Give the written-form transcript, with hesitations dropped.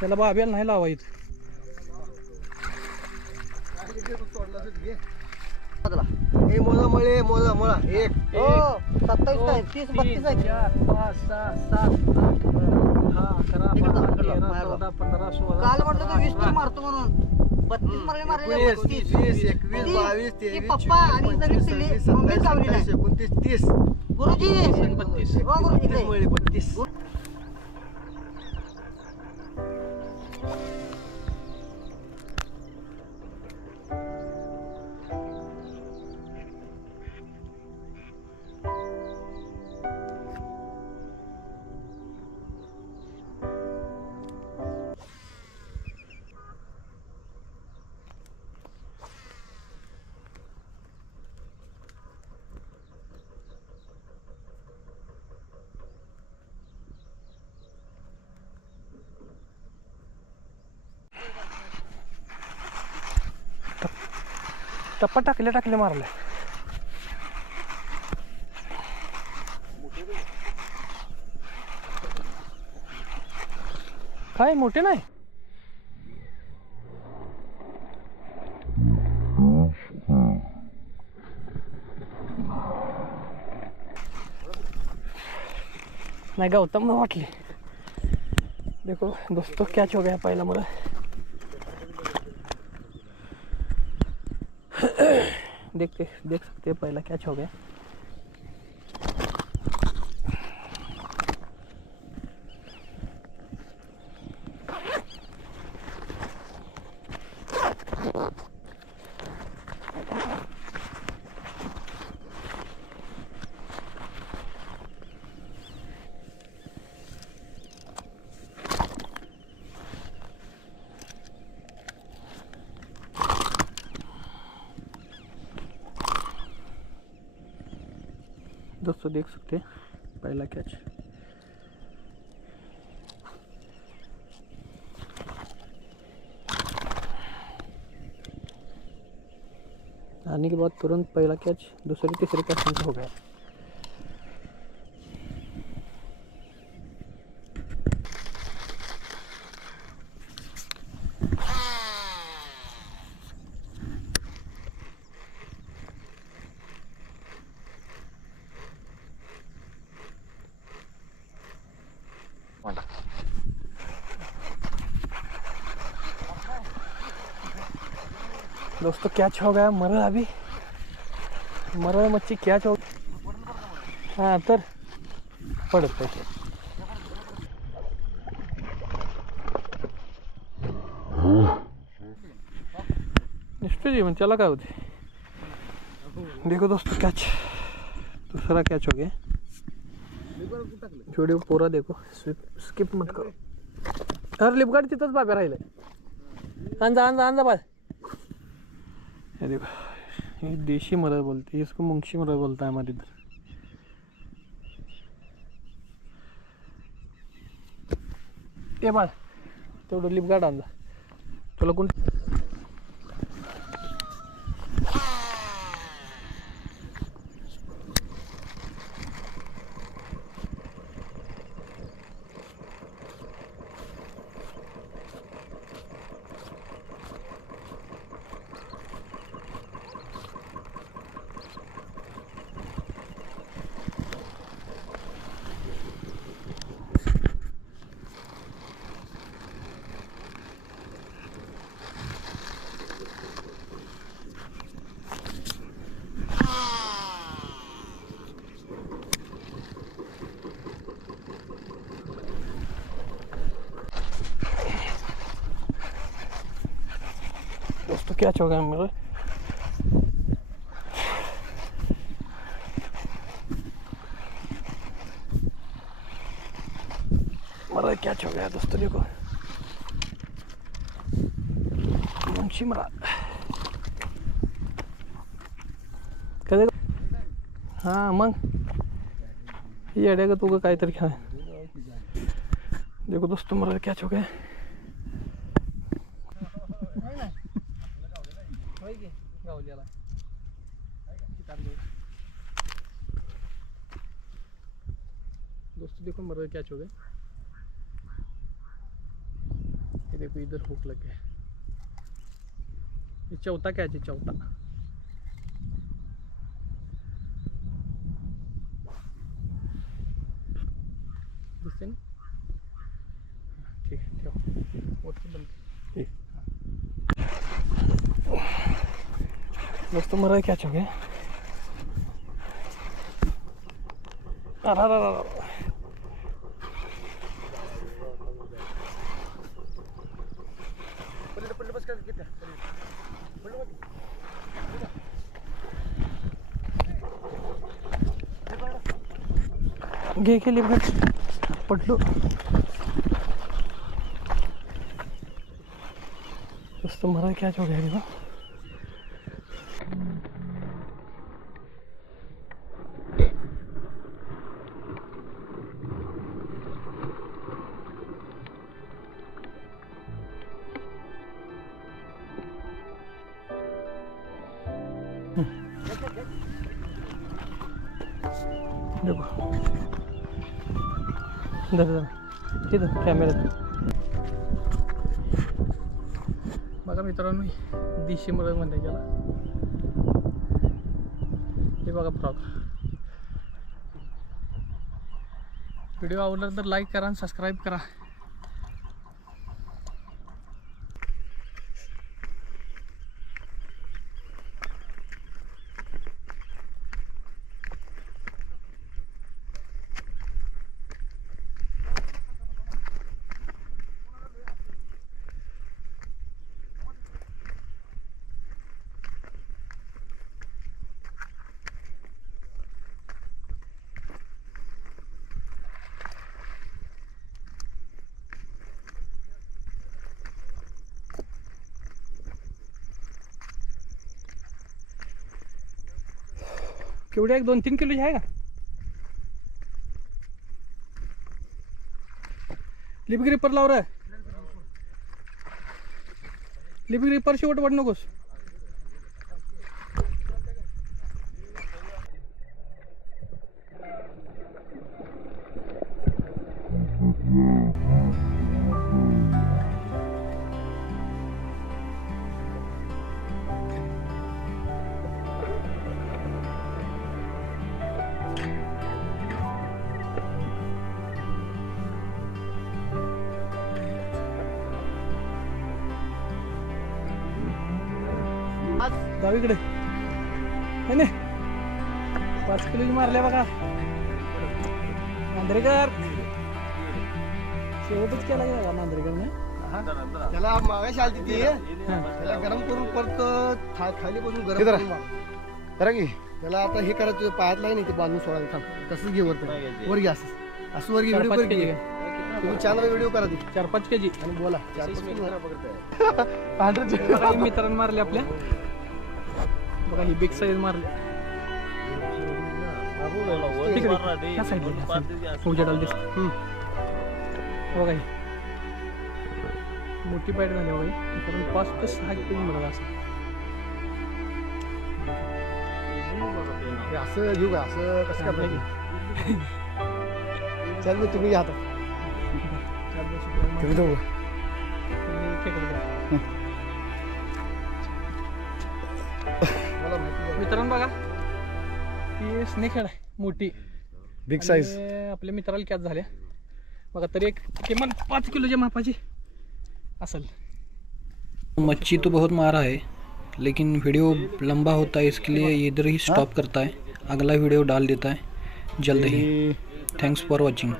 त्याला बाब्याला नाही लावायचं. हे मोजा मळे मोजा मोळा 1 27 आहे 30 32 आहे 4 5 6 7 8 9 10 11 12 13 14 15 16 काल म्हटलं तर 20 तर मारतो म्हणून 32 मारले 19 20 21 22 23 पप्पा आणि नवीन दिल्ली मम्मी चावली नाही 29 30 गुरुजी 32 हो गुरुजी 30 मळे 32 टप्पा टाकले मारले. काय मोठे नाही. नहीं गौतम में वाटली. देखो दोस्तों कैच हो गया पहला मुझे. देख सकते हैं पहला कैच हो गया. दोस्तों देख सकते हैं पहला कैच. आने के बाद तुरंत पहला कैच दूसरे तीसरे कैच हो गया. दोस्तों कैच हो गया मरल. अभी मरल मच्छी कैच हो. हाँ तर पडत निष्ठू जीवन चला काय होते. देखो दोस्तों कैच दूसरा कैच हो गया. वीडियो पूरा देखो स्किप मत करो. अरे लिपगाड तिथंच बाब्या राहिले. आंजा बाय. ये देखो ये देशी मरल बोलते हैं इसको. मुंशी मरल बोलता है हमारे इधर. ये बाळ तेवढं लिपगाड आणला तुला कोण. दोस्तों कैच हो गया मेरे. मरा कैच हो गया दोस्तों. देखो मुंशी मरा कधी. हाँ मग येड्या का तू काहीतरी खेळ. देखो दोस्तों मरा कैच हो गया. दोस्तों देखो मरल कैच हो गए. देखो इधर हुक लग गया। ये चौथा कैच है, चौथा। दिसते ना? ठीक है, ठेव वरती बंद ठीक। दोस्तों मरा कैच हो गया। घे केली पटलो दोस्तों मरा कैच हो गया देखो। देखो इधर कॅमेऱ्यात बघा मित्रांनो, दिशी मला म्हणते गेला हे बघा फ्रॉक। व्हिडिओ आवडला तर लाईक करा आणि सबस्क्राईब करा। केवढ्या 1-2-3 किलोची आहे का? लिप ग्रिपर लाव रे, लिप ग्रिपर शेवट वाढ नकोस। डावीकडे है ना 5 किलोची मारल्या बघा नांद्रेकर। शेवटच केला गेला नांद्रेकरने। त्याला मागाशी आलती ती, त्याला गरम करून परत खाली बसून गरम करून मार. करा की त्याला आता हे करा, तुझ्या पायातला आहे नाही ते बांधून सोडायला थांब. तसंच घे वरती वर घे, असं वर घे. व्हिडिओ 4-5 कर kg घे. तुम्ही चॅनल व्हिडिओ करा ती 4-5 kg आणि बोला. 100 बघा मित्रांनी मारले आपल्या बघा, ही बिग साईज मारली ह्या साईडला उजेडाला दिसत बघा। ही मोठी पाईट झाली बघा, कारण 5 ते 6 किलो मिळाला असं। हे असं घेऊ का, असं कसं काय पाहिजे. चल मी तुम्ही घ्या आता. तुम्ही दोघं मित्रांनो बघा, ही स्नेक हेड आहे मोठी, बिग साइज। आपल्या मित्राला कॅच झाल्या बघा, तरी एक किमान 5 किलोच्या मापाची असेल। मच्छी तो बहुत मारा है, लेकिन वीडियो लंबा होता है, इसके लिए इधर ही स्टॉप करता है। अगला वीडियो डाल देता है जल्द ही। Thanks for watching.